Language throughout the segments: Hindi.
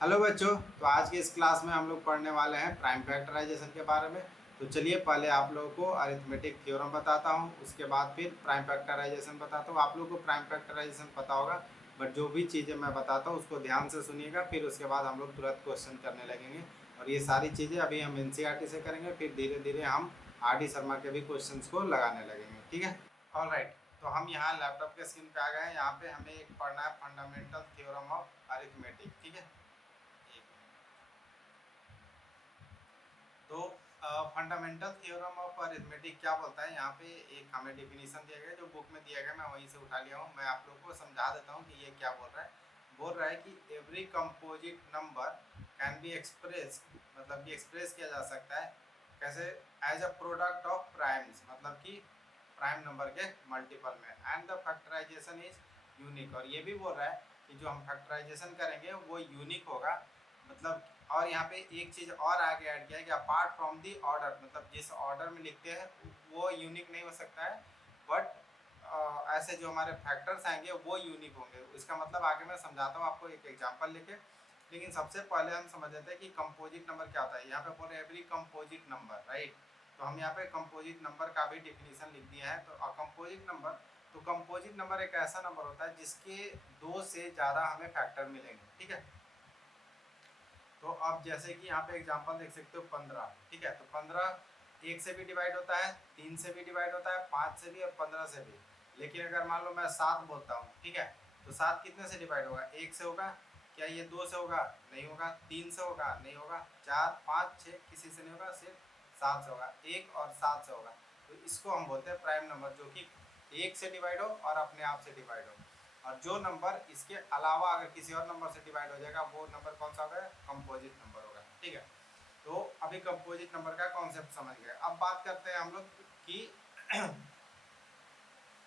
हेलो बच्चों। तो आज की इस क्लास में हम लोग पढ़ने वाले हैं प्राइम फैक्टराइजेशन के बारे में। तो चलिए पहले आप लोगों को अरिथमेटिक थ्योरम बताता हूँ, उसके बाद फिर प्राइम फैक्टराइजेशन बताता हूँ। आप लोगों को प्राइम फैक्टराइजेशन पता होगा, बट जो भी चीज़ें मैं बताता हूँ उसको ध्यान से सुनिएगा, फिर उसके बाद हम लोग तुरंत क्वेश्चन करने लगेंगे। और ये सारी चीज़ें अभी हम एनसीईआरटी से करेंगे, फिर धीरे धीरे हम आर डी शर्मा के भी क्वेश्चन को लगाने लगेंगे। ठीक है, ऑलराइट। तो हम यहाँ लैपटॉप के स्क्रीन पे आ गए हैं। यहाँ पे हमें एक पढ़ना है फंडामेंटल थ्योरम ऑफ अरिथमेटिक। ठीक है, तो फंडामेंटल थ्योरम ऑफ अरिथमेटिक क्या बोलता है, यहाँ पे एक हमें डेफिनेशन दिया गया जो बुक में दिया गया, मैं वहीं से उठा लिया हूँ। मैं आप लोग को समझा देता हूँ कि ये क्या बोल रहा है। बोल रहा है कि every composite number can be express, मतलब कि एक्सप्रेस किया जा सकता है कैसे, as a product of primes, मतलब कि प्राइम नंबर के मल्टीपल में, and the factorization is unique. और ये भी बोल रहा है कि जो हम फैक्टराइजेशन करेंगे वो यूनिक होगा, मतलब। और यहाँ पे एक चीज़ और आगे ऐड किया है कि अपार्ट फ्रॉम दी ऑर्डर, मतलब जिस ऑर्डर में लिखते हैं वो यूनिक नहीं हो सकता है, बट ऐसे जो हमारे फैक्टर्स आएंगे वो यूनिक होंगे। इसका मतलब आगे मैं समझाता हूँ आपको एक एग्जांपल लेके, लेकिन सबसे पहले हम समझ लेते हैं कि कंपोजिट नंबर क्या होता है। यहाँ पे बोल रहे हैं एवरी कंपोजिट नंबर, राइट। तो हम यहाँ पे कंपोजिट नंबर का भी डिफिनीशन लिख दिया है। तो कंपोजिट नंबर, तो कंपोजिट नंबर एक ऐसा नंबर होता है जिसके दो से ज़्यादा हमें फैक्टर मिलेंगे। ठीक है, तो अब जैसे कि यहाँ पे एग्जांपल देख सकते हो 15। ठीक है, तो 15 एक से भी डिवाइड होता है, 3 से भी डिवाइड होता है, 5 से भी और 15 से भी। लेकिन अगर मान लो मैं 7 बोलता हूँ, ठीक है, तो 7 कितने से डिवाइड होगा? 1 से होगा। क्या ये 2 से होगा? नहीं होगा। 3 से होगा? नहीं होगा। 4, 5, 6 किसी से नहीं होगा, सिर्फ 7 से होगा। 1 और 7 से होगा। तो इसको हम बोलते हैं प्राइम नंबर, जो कि 1 से डिवाइड हो और अपने आप से डिवाइड हो। और जो नंबर इसके अलावा अगर किसी और नंबर से डिवाइड हो जाएगा वो नंबर कौन सा होगा? कंपोजिट नंबर होगा। ठीक है, तो अभी कंपोजिट नंबर का कॉन्सेप्ट समझ गए। अब बात करते हैं हम लोग कि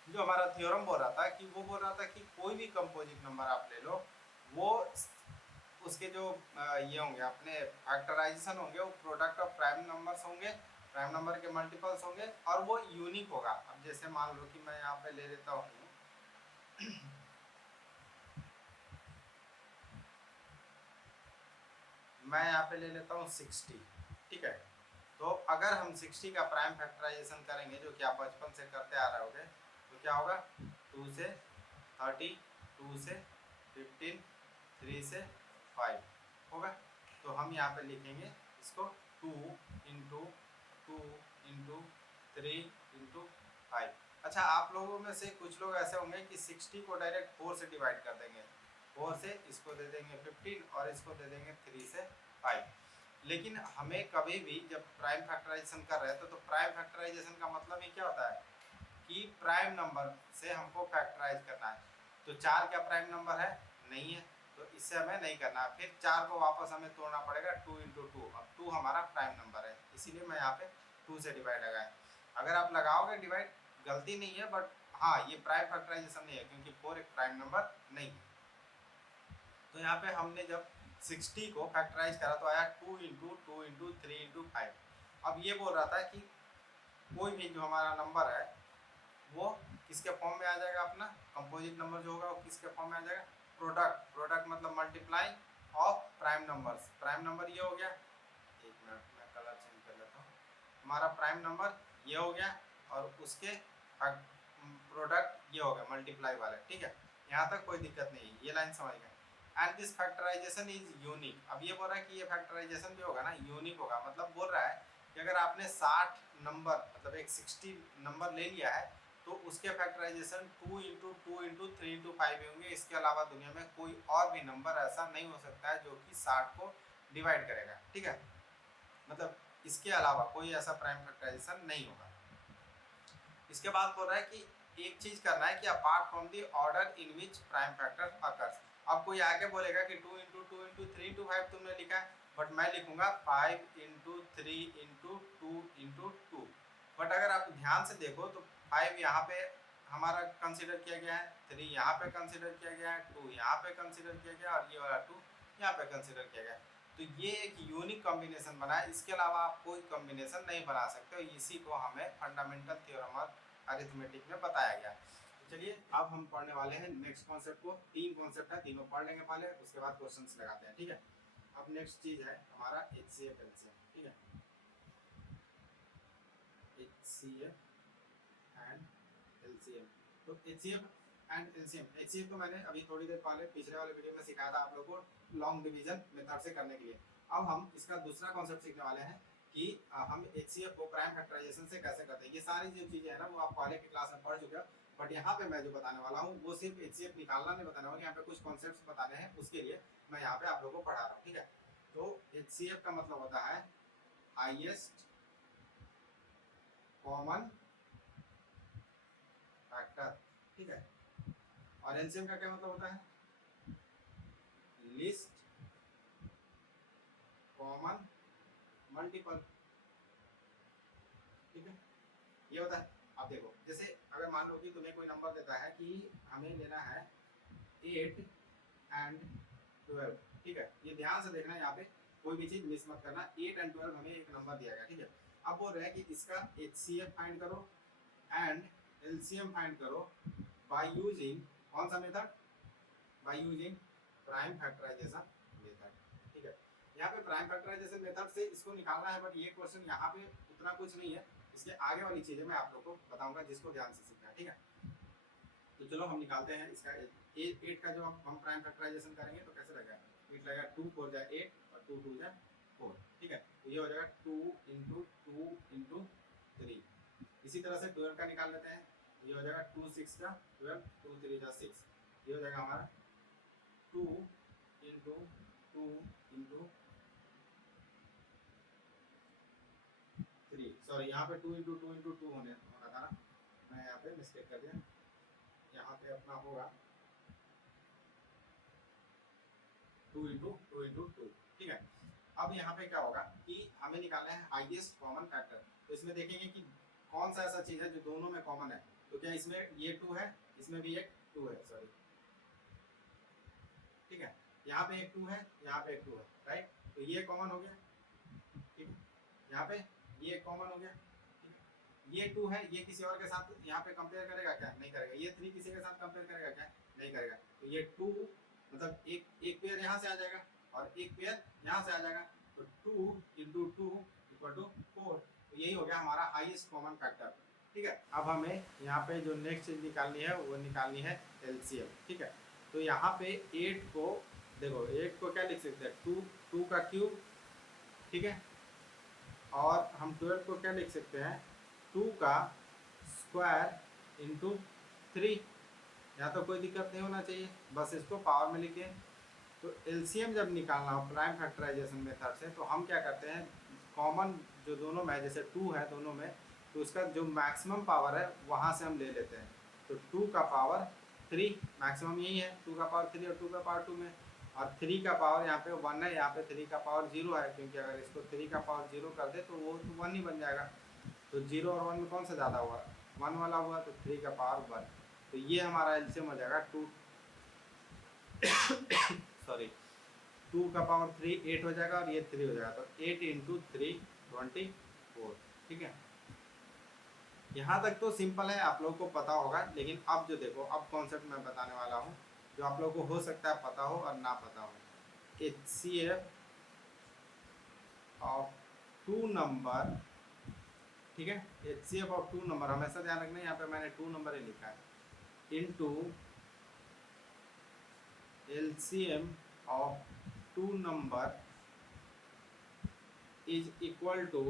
जो हमारा थ्योरम बोल रहा था कि वो बोल रहा था कि कोई भी कंपोजिट नंबर आप ले लो, वो उसके जो ये होंगे अपने फैक्टराइजेशन होंगे, वो प्रोडक्ट ऑफ प्राइम नंबर्स होंगे, प्राइम नंबर के मल्टीपल्स होंगे, और वो यूनिक होगा। अब जैसे मान लो कि मैं यहाँ पे ले लेता हूँ, मैं यहाँ पे ले लेता हूँ 60। ठीक है, तो अगर हम 60 का प्राइम फैक्टराइजेशन करेंगे, जो कि आप बचपन से करते आ रहे होगे, तो क्या होगा? 2 से 30, 2 से 15, 3 से 5 होगा। तो हम यहाँ पे लिखेंगे इसको 2 इंटू 2 इंटू 3 इंटू 5। अच्छा, आप लोगों में से कुछ लोग ऐसे होंगे कि 60 को डायरेक्ट 4 से डिवाइड कर देंगे, 4 से इसको दे देंगे 15 और इसको दे देंगे 3 से 5। लेकिन हमें कभी भी जब प्राइम फैक्टराइजेशन कर रहे हैं तो प्राइम फैक्टराइजेशन का मतलब ही क्या होता है कि प्राइम नंबर से हमको फैक्टराइज करना है। तो 4 क्या प्राइम नंबर है? नहीं है, तो इससे हमें नहीं करना है। फिर 4 को वापस हमें तोड़ना पड़ेगा 2 इंटू 2। अब 2 हमारा प्राइम नंबर है, इसीलिए मैं यहाँ पे 2 से डिवाइड लगाए। अगर आप लगाओगे डिवाइड, गलती नहीं है, बट हाँ ये प्राइम फैक्टराइजेशन नहीं है क्योंकि 4 एक प्राइम नंबर नहीं है। तो यहाँ पे हमने जब 60 को फैक्टराइज करा तो आया 2 इंटू 2 इंटू 3 इंटू 5। अब ये बोल रहा था कि कोई भी जो हमारा नंबर है वो किसके फॉर्म में आ जाएगा? अपना कंपोजिट नंबर जो होगा वो किसके फॉर्म में आ जाएगा? प्रोडक्ट। प्रोडक्ट मतलब multiply of prime numbers. Prime number ये हो गया, एक मिनट मैं कलर चेंज कर लेता हूँ। हमारा प्राइम नंबर ये हो गया और उसके प्रोडक्ट ये हो गया मल्टीप्लाई वाले। ठीक है, यहाँ तक कोई दिक्कत नहीं है, ये लाइन समझ गए। And this factorization is unique. अब ये बोल रहा है कि ये फैक्टराइजेशन भी होगा ना, यूनिक होगा। मतलब बोल रहा है कि अगर आपने 60 नंबर, मतलब एक 60 नंबर ले लिया है, तो उसके फैक्टराइजेशन 2 इंटू 2 इंटू 3 इंटू 5 होंगे। इसके अलावा दुनिया में कोई और भी नंबर ऐसा नहीं हो सकता है जो कि 60 को डिवाइड करेगा। ठीक है, मतलब इसके अलावा कोई ऐसा प्राइम फैक्टराइजेशन नहीं होगा। इसके बाद बोल रहा है कि एक चीज करना है कि apart from the order in which prime factor occurs. अब कोई आके बोलेगा कि 2 इंटू 2 इंटू 3 इंटू 5 तुमने लिखा है, बट मैं लिखूंगा 5 इंटू 3 इंटू 2 इंटू 2। बट अगर आप ध्यान से देखो तो 5 यहाँ पे हमारा कंसिडर किया गया है, 3 यहाँ पे कंसिडर किया गया है, 2 यहाँ पे कंसिडर किया गया और ये वाला 2 यहाँ पे कंसिडर किया गया। तो ये एक यूनिक कॉम्बिनेशन बना है, इसके अलावा आप कोई कॉम्बिनेशन नहीं बना सकते। इसी को हमें फंडामेंटल थ्योरम ऑफ अरिथमेटिक में बताया गया। तो चलिए अब हम पढ़ने वाले हैं नेक्स्ट कॉन्सेप्ट को। 3 कॉन्सेप्ट है, तीनों पढ़ लेंगे पहले, उसके बाद क्वेश्चंस लगाते हैं। ठीक है, अब नेक्स्ट चीज है हमारा HCF LCM, ठीक है, HCF एंड LCM। तो HCF एंड LCM तो मैंने अभी थोड़ी देर पहले पिछले वाले वीडियो में सिखाया था आप लोगों को लॉन्ग डिवीजन मेथड से करने के लिए। अब हम इसका दूसरा कॉन्सेप्ट सीखने वाले हैं कि हम HCF को प्राइम फैक्टराइजेशन से कैसे करते हैं। ये सारी जो चीजें हैं ना वो आप पहले की क्लास में पढ़ चुके हो, बट यहाँ पे मैं जो बताने वाला हूँ वो सिर्फ HCF निकालना नहीं बताने वाला, यहाँ पे कुछ कॉन्सेप्ट बताने हैं, उसके लिए मैं यहाँ पे आप लोगों को पढ़ा रहा हूँ, ठीक है। तो HCF का मतलब होता है हाईएस्ट कॉमन फैक्टर, ठीक है, और LCM का क्या मतलब होता है लिस्ट कॉमन मल्टीपल, ठीक है, ये होता है। अब देखो जैसे अगर मान लो कि तुम्हें कोई नंबर देता है कि हमें लेना है 8 एंड 12, ठीक है, ये ध्यान से देखना, यहाँ पे कोई भी चीज मिस मत करना। 8 एंड 12 हमें एक नंबर दिया गया, ठीक है। अब बोल रहे हैं कि इसका HCF फाइंड करो एंड LCM फाइंड करो बाय यूजिंग कौन सा method, by using prime factorization method, ठीक है। यहाँ पे प्राइम फैक्टराइजेशन मेथड से इसको निकालना है, बट ये क्वेश्चन यहाँ पे उतना कुछ नहीं है, इसके आगे वाली चीजें मैं आप लोग को बताऊंगा जिसको ध्यान से सीखना है, ठीक है। तो चलो हम निकालते हैं इसका 8 का जो हम प्राइम फैक्टराइजेशन करेंगे तो कैसे लगेगा, 8 लगेगा 2 4 जा 8 और 2 2 जा 4, ठीक है। तो ये हो जाएगा 2 इंटू 2 इंटू 3। इसी तरह से 12 का निकाल लेते हैं, ये हो जाएगा 2 6 जा 12, 2 3 जा 6, ये हो जाएगा हमारा 2 इंटू 2 इंटू 3, सॉरी यहाँ पे 2 इंटू 2 इंटू 2 होना था ना, मैं यहाँ पे मिस्टेक कर दिया, यहाँ पे अपना होगा 2 इंटू 2 इंटू 2, ठीक है। अब यहाँ पे क्या होगा कि हमें निकालना है हाईएस्ट कॉमन फैक्टर, तो इसमें देखेंगे कि कौन सा ऐसा चीज है जो दोनों में कॉमन है। तो क्या इसमें ये 2 है, इसमें भी एक 2 है, सॉरी, ठीक है, यहाँ पे एक 2 है, यहाँ पे एक 2 है, राइट। तो ये कॉमन हो गया, ठीक है, यहाँ पे ये कॉमन हो गया, ठीक है। ये 2 है, ये किसी और के साथ यहाँ पे कंपेयर करेगा क्या, नहीं करेगा। ये 3 किसी के साथ कंपेयर करेगा क्या, नहीं करेगा। तो ये 2 मतलब एक पेयर यहाँ से आ जाएगा और एक पेयर यहाँ से आ जाएगा, तो 2 इंटू 2 इक्वल टू 4। तो यही हो गया हमारा हाईएस्ट कॉमन फैक्टर, ठीक है। अब हमें यहाँ पे जो नेक्स्ट चीज निकालनी है वो निकालनी है LCM, ठीक है। तो यहाँ पे 8 को देखो, 8 को क्या लिख सकते हैं 2 2 का क्यूब, ठीक है, और हम 12 को क्या लिख सकते हैं 2 का स्क्वायर इंटू 3। यहाँ तो कोई दिक्कत नहीं होना चाहिए, बस इसको पावर में लिखिए। तो LCM जब निकालना हो प्राइम फैक्टराइजेशन मेथड से, तो हम क्या करते हैं कॉमन जो दोनों में जैसे 2 है दोनों में, तो उसका जो मैक्सिमम पावर है वहाँ से हम ले लेते हैं। तो 2 का पावर 3 मैक्सिमम यही है, 2 का पावर 3 और 2 का पावर 2 में, और 3 का पावर यहाँ पे 1 है, यहाँ पे 3 का पावर 0 है, क्योंकि अगर इसको 3 का पावर 0 कर दे तो वो तो 1 ही बन जाएगा। तो 0 और 1 में कौन सा ज़्यादा हुआ, 1 वाला हुआ, तो 3 का पावर 1। तो ये हमारा LCM हो जाएगा 2 सॉरी 2 का पावर 3 8 हो जाएगा और ये 3 हो जाएगा, तो 8 इंटू 3 24, ठीक है। यहाँ तक तो सिंपल है, आप लोगों को पता होगा, लेकिन अब जो देखो अब कॉन्सेप्ट मैं बताने वाला हूँ जो आप लोगों को हो सकता है पता हो और ना पता हो। HCF ऑफ 2 नंबर, ठीक है, HCF ऑफ 2 नंबर, हमेशा ध्यान रखना यहाँ पे मैंने 2 नंबर ही लिखा है, into LCM of 2 number is equal to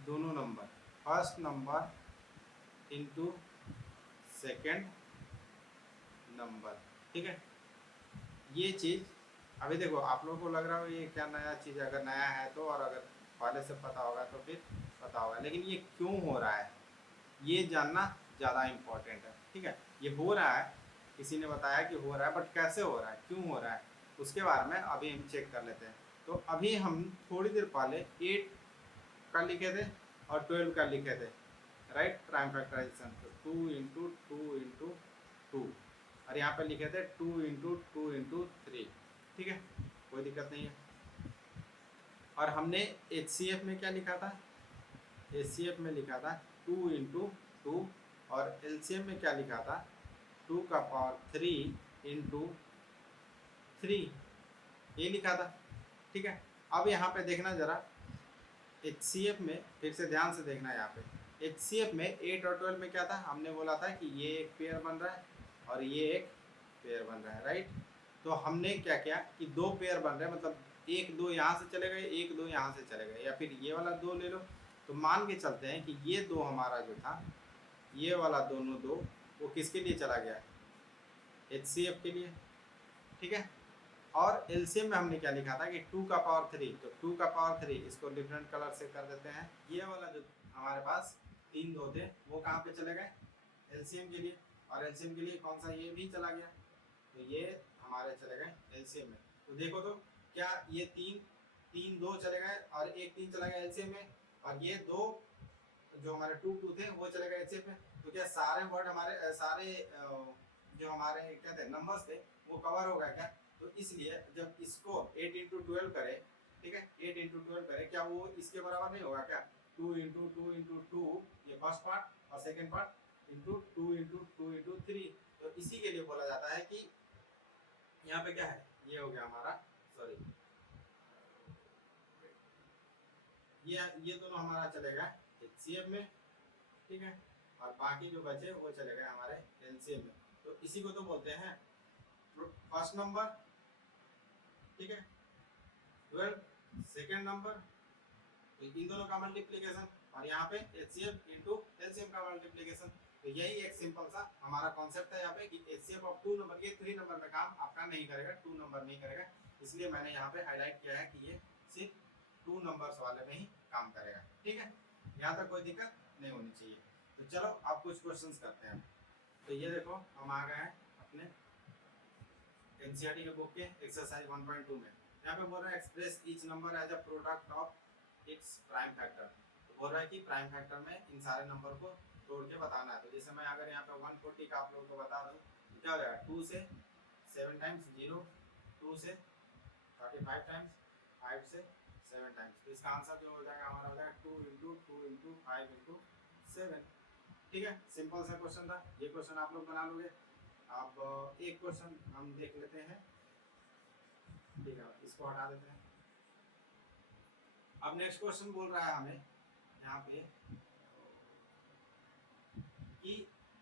दोनों number, first number into second number, ठीक है। ये चीज़ अभी देखो आप लोगों को लग रहा हो ये क्या नया चीज़, अगर नया है तो, और अगर पहले से पता होगा तो फिर पता होगा, लेकिन ये क्यों हो रहा है ये जानना ज़्यादा इम्पोर्टेंट है, ठीक है। ये हो रहा है, किसी ने बताया कि हो रहा है, बट कैसे हो रहा है, क्यों हो रहा है, उसके बारे में अभी हम चेक कर लेते हैं। तो अभी हम थोड़ी देर पहले 8 का लिखे थे और 12 का लिखे थे, राइट, प्राइम फैक्टराइजेशन। तो 2 इंटू 2 इंटू 2, और यहाँ पे लिखे थे 2 इंटू 2 इंटू 3, ठीक है, कोई दिक्कत नहीं है। और हमने HCF में क्या लिखा था, HCF में लिखा था 2 इंटू 2, और LCM में क्या लिखा था 2 का पावर 3 इंटू 3, ये लिखा था, ठीक है। अब यहाँ पे देखना जरा, HCF में फिर से ध्यान से देखना है। यहाँ पे HCF में 8 और 12 में क्या था, हमने बोला था कि ये एक पेयर बन रहा है और ये एक पेयर बन रहा है, राइट। तो हमने क्या किया कि दो पेयर बन रहे हैं, मतलब एक दो यहाँ से चले गए, एक दो यहाँ से चले गए, या फिर ये वाला दो ले लो। तो मान के चलते हैं कि ये दो हमारा जो था, ये वाला दोनों दो वो किसके लिए चला गया, HCF के लिए, ठीक है। और एलसीएम में हमने क्या लिखा था कि 2 का पावर 3, तो 2 का पावर 3 इसको डिफरेंट कलर से कर देते हैं। ये वाला जो हमारे पास तीन दो थे वो कहाँ पे चले गए, एलसीएम के लिए, और एलसीएम के लिए कौन सा, ये भी चला गया, तो ये हमारे चले गए एलसीएम में। तो देखो तो क्या ये तीन दो चले गए और एक 3 चला गया एलसीएम में, और ये दो जो हमारे 2 थे वो चले गए एलसीएम में। तो क्या सारे वर्ड हमारे सारे जो हमारे क्या थे नंबर्स थे वो कवर हो गया क्या। तो इसलिए जब इसको 8 इंटू 12 करें, ठीक है, 8 इंटू 12 करें, क्या वो इसके बराबर नहीं होगा क्या, 2 इंटू 2 इंटू 2 ये फर्स्ट पार्ट और second part into 2 into 2 into 3। तो इसी के लिए बोला जाता है कि यहाँ पे क्या है, ये हो गया हमारा, सॉरी, ये दोनों हमारा चलेगा HCF में, ठीक है, और बाकी जो बचे वो चले गए हमारे LCM में। तो इसी को तो बोलते हैं फर्स्ट नंबर, ठीक है, 12 सेकेंड नंबर, तो इन दोनों का मल्टीप्लीकेशन, और यहाँ पे HCF इंटू LCM का मल्टीप्लीकेशन। तो यही एक सिंपल सा हमारा कॉन्सेप्ट है यहाँ पे कि HCF ऑफ 2 नंबर, ये 3 नंबर में काम आपका नहीं करेगा, 2 नंबर नहीं करेगा, इसलिए मैंने यहाँ पे हाईलाइट किया है कि ये सिर्फ 2 नंबर्स वाले में ही काम करेगा, ठीक है। यहाँ तक कोई दिक्कत नहीं होनी चाहिए। तो चलो अब कुछ क्वेश्चंस करते हैं। तो ये देखो हम आ गए हैं अपने एनसीईआरटी के बुक के एक्सरसाइज 1.2 में। यहाँ पे बोल रहा है express each number as a product of its prime factor. तो बोल रहा है कि प्राइम फैक्टर में इन सारे नंबर को तोड़ के बताना है। तो जैसे मैं अगर यहाँ पे 140 का आप लोगों को बता दूँ तो क्या हो जाएगा, 2 से 7 टाइम्स, 0, 2 से 35 टाइम्स, 5 से 7 टाइम्स। तो इसका आंसर जो हो जाएगा हमारा हो जाएगा 2 इंटू 2 इंटू 5 इंटू 7, ठीक है। सिंपल सा क्वेश्चन था, ये क्वेश्चन आप लोग बना लोगे। अब एक क्वेश्चन हम देख लेते हैं, ठीक है, इसको हटा देते हैं। अब नेक्स्ट क्वेश्चन बोल रहा है हमें यहाँ पे कि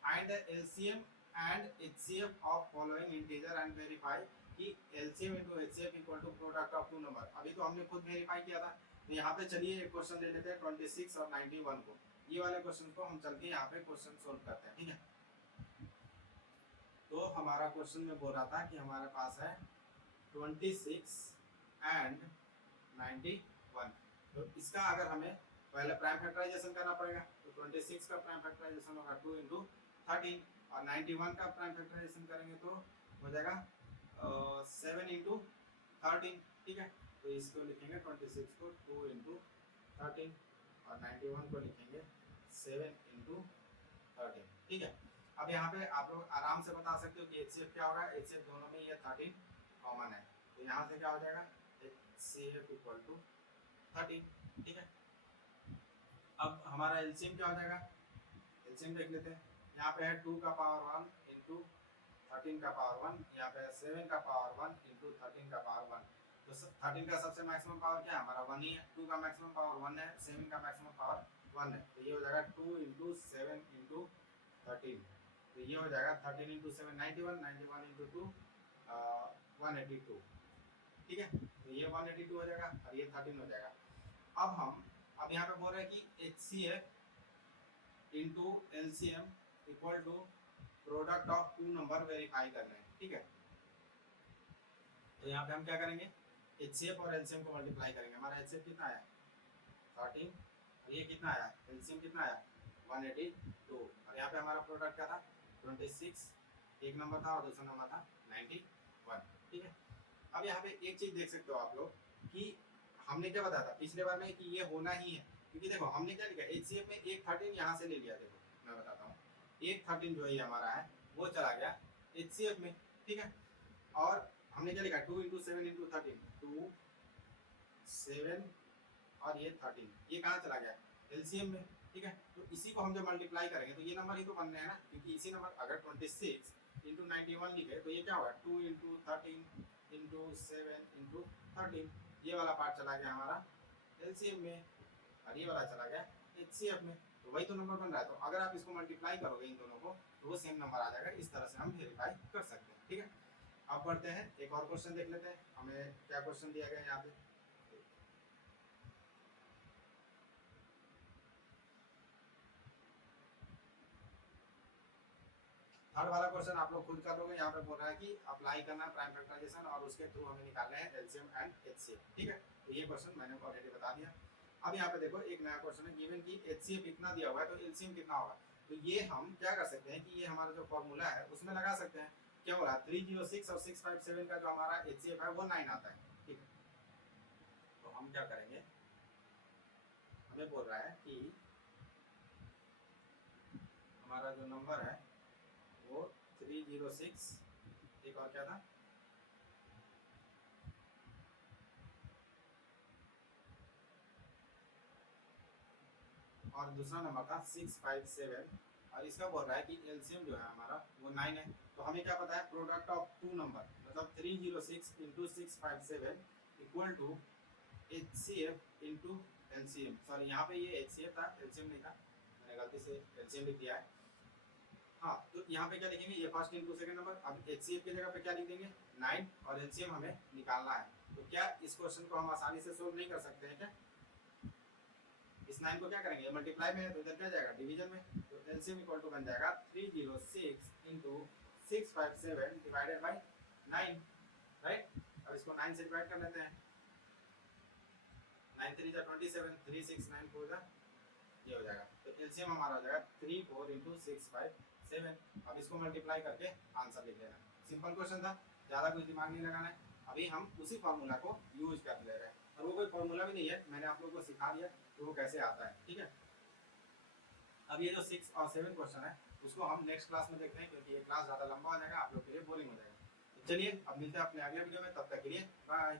find the LCM and HCF of following integer and verify कि LCM into HCF equal to product of 2 number. अभी तो हमने खुद वेरीफाई किया था, तो यहाँ पे चलिए एक क्वेश्चन ले लेते हैं 26 और 91 को। ये वाले क्वेश्चन को हम चल के यहाँ पे क्वेश्चन सोल्व करते हैं, ठीक है। तो हमारा क्वेश्चन में बोल रहा था कि हमारे पास है 26 एंड 91। तो इसका अगर हमें पहले प्राइम फैक्टराइजेशन करना पड़ेगा, तो 26 का प्राइम फैक्टराइजेशन होगा 2 इंटू 13, और 91 का प्राइम फैक्टराइजेशन करेंगे तो हो जाएगा 7 इंटू 13, ठीक है। तो इसको लिखेंगे 26 को 2 इंटू 13 और 91 को लिखेंगे 7 इंटू 13, ठीक है। अब यहाँ पे आप लोग आराम से बता सकते हो कि HCF क्या होगा, HCF दोनों में ये 13 कॉमन है, तो यहाँ से क्या हो जाएगा HCF इक्वल टू 13, ठीक है। अब हमारा एलसीएम क्या हो जाएगा, एलसीएम देख लेते हैं। यहाँ पे है 2 का पावर 1 इंटू 13 का पावर 1, यहाँ पे है 7 का पावर 1 इंटू 13 का पावर 1। तो 13 का सबसे मैक्सिमम पावर क्या है, हमारा 1 ही है, 2 का मैक्सिमम पावर 1 है, 7 का मैक्सिमम पावर 1 है, तो ये हो जाएगा 2 इंटू 7 इंटू 13। तो ये हो जाएगा 13 इंटू 7 91, 91 इंटू 2 182, ठीक है। तो ये 182 हो जाएगा और ये 13 हो जाएगा। अब यहाँ पे बोल रहे हैं कि HCF into LCM equal to product of 2 number verify करना है, ठीक है। तो यहाँ पे हम क्या करेंगे, HCF और LCM को मल्टीप्लाई करेंगे। हमारा HCF कितना आया 13, और ये कितना आया LCM कितना आया 182, और यहाँ पे हमारा प्रोडक्ट क्या था 26, एक नंबर था और दूसरा नंबर था 91, ठीक है। अब यहाँ पे एक चीज देख सकते हो आप लोग कि हमने क्या बताया था पिछले बार में कि ये होना ही है, क्योंकि देखो हमने क्या लिखा HCF में एक 13 यहाँ से ले लिया। देखो मैं बताता हूँ, एक 13 जो है हमारा है वो चला गया HCF में, ठीक है। और हमने क्या लिखा 2 इंटू 7 इंटू 13, 2 7 और ये 13, ये कहाँ चला गया LCM में, ठीक है। तो इसी को हम जब मल्टीप्लाई करेंगे तो ये नंबर ही तो बनने हैं ना, क्योंकि इसी नंबर अगर 26 इंटू 91 लिखे तो ये क्या होगा 2 इंटू 13 इंटू 7 इंटू 13, ये वाला पार्ट चला गया हमारा एलसीएम में और ये वाला चला गया एचसीएफ में, तो वही तो नंबर बन रहा है। तो अगर आप इसको मल्टीप्लाई करोगे इन दोनों को तो वो सेम नंबर आ जाएगा। इस तरह से हम वेरीफाई कर सकते हैं, ठीक है। अब बढ़ते हैं, एक और क्वेश्चन देख लेते हैं हमें क्या क्वेश्चन दिया गया यहाँ पे। थर्ड वाला क्वेश्चन आप लोग खुद कर लोगे। यहाँ पे बोल रहा है कि अप्लाई करना प्राइम फैक्टराइजेशन और उसके थ्रू हमें निकालना है एलसीएम एंड एचसीएफ, ठीक है। तो ये क्वेश्चन मैंने ऑलरेडी बता दिया। अब यहाँ पे देखो एक नया क्वेश्चन है, गिवन की एचसीएफ इतना दिया हुआ है तो एलसीएम कितना होगा। तो ये हम क्या कर सकते हैं कि ये हमारा जो फॉर्मूला है उसमें लगा सकते हैं। क्या बोला 306 और 657 का जो हमारा एचसीएफ है वो 9 आता है, ठीक है। तो हम क्या करेंगे, हमें बोल रहा है कि हमारा जो नंबर है वो 306, एक और क्या था, और दूसरा नंबर था 657 और इसका बोल रहा है कि एलसीएम जो है हमारा वो 9 है। तो हमें क्या पता है, प्रोडक्ट ऑफ टू नंबर मतलब 306 into 657 equal to HCF into LCM. Sorry यहाँ पे ये एचसीएफ था, एलसीएम नहीं था, मैंने गलती से एलसीएम लिख दिया है। हाँ, तो यहाँ पे क्या लिखेंगे, ये फर्स्ट इंटू सेकंड नंबर। अब एचसीएफ की जगह पे क्या लिख देंगे 9 और एलसीएम हमें निकालना है। तो क्या इस क्वेश्चन को हम आसानी से सोल्व नहीं कर सकते हैं क्या। इस 9 को क्या करेंगे, मल्टीप्लाई में है तो इधर क्या जाएगा डिवीजन में। तो एलसीएम इक्वल टू बन जाएगा 306 इंटू 657 डिवाइडेड बाई 9, राइट। अब इसको 9 से डिवाइड कर लेते हैं, 9 3 जा 27, 3 6 9 4 जा ये हो जाएगा। तो एलसीएम हमारा हो जाएगा 34 इंटू 657। अब इसको मल्टीप्लाई करके आंसर लिख लेना। सिंपल क्वेश्चन था, ज़्यादा कुछ दिमाग नहीं लगाना है। अभी हम उसी फार्मूला को यूज कर ले रहे हैं और वो कोई फार्मूला भी नहीं है, मैंने आप लोगों को सिखा दिया तो वो कैसे आता है, ठीक है। अब ये जो 6 और 7 क्वेश्चन है उसको हम नेक्स्ट क्लास में देखते हैं, क्योंकि ये क्लास ज़्यादा लंबा हो जाएगा, आप लोग के लिए बोरिंग हो जाएगा। तो चलिए अब मिलते हैं अपने अगले वीडियो में, तब तक के लिए बाय।